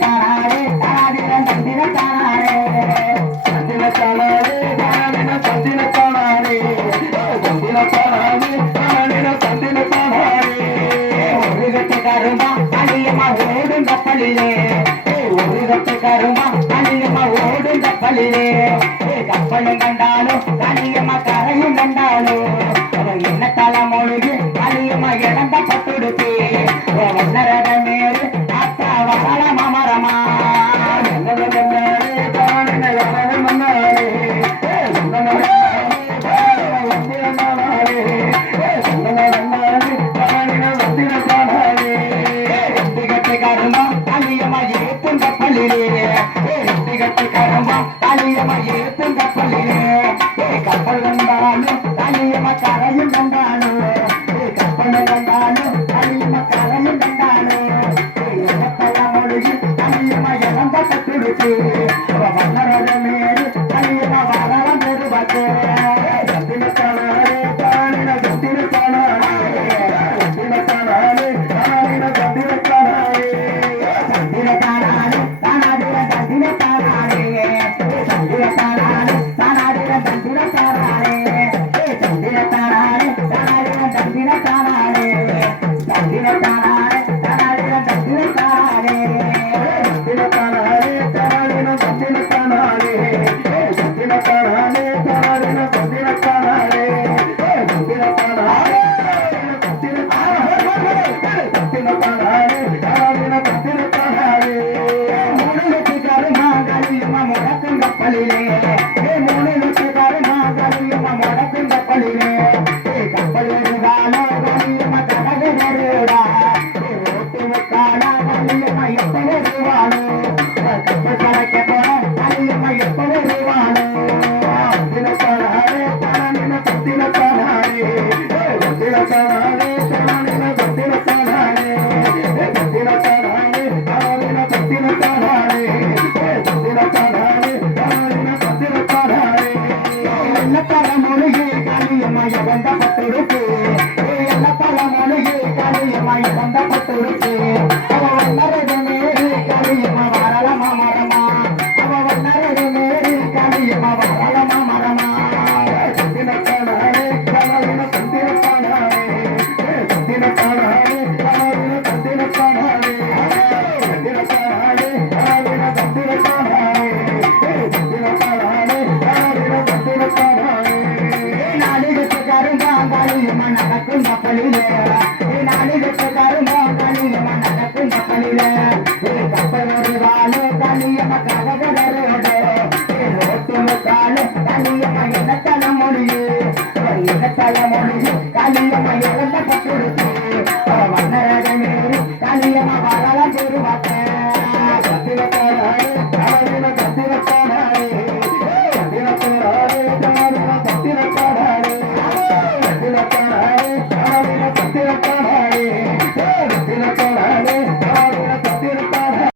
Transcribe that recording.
தானாரே தானாதின தந்தின தானாரே தந்தின தானாரே தானாதின தந்தின தானாரே தந்தின தானாரே தானாதின தந்தின தானாரே ஒரு கட்டு கருமா அழியமா ஓடும் கப்பலிலே ஒரு கட்டு கருமா அழியமா ஓடும் கப்பலிலே கப்பலும் கண்டாலும் கழியமா கரையும் கண்டாலும் என்ன தலைமொழிக்கு அழியமா இழந்த பட்டுடுச்சு ஒன்னரக மேரு தாத்தா வரலமா மரமா கருமா அழியமா ஏத்தும் கப்பலிலே கருமா அழியமா ஏத்தும் கப்பலிலே கப்பல் கண்டாலும் அழியமா கரையும் கண்டாலும் கப்பல் கண்டாலும் அழியமா கரையும் கண்டாலும் மொழியில் அழியமா இழந்த கட்டுடுச்சு வண்ணரோட மேரு அழியமா வரலாம் பெருவாக்கு சத்தினத்தானே தானின சத்தினத்தானே சத்தினத்தானே தானின சத்தினத்தானே சத்தினத்தானே தானாதிர சத்தினத்தானே சத்தினத்தானே தானாதிர சத்தினத்தானே சத்தினத்தானே தானாதிர சத்தினத்தானே சத்தினத்தானே தானாதிர சத்தினத்தானே காலியம்மா வரலாம் பெருவாக்க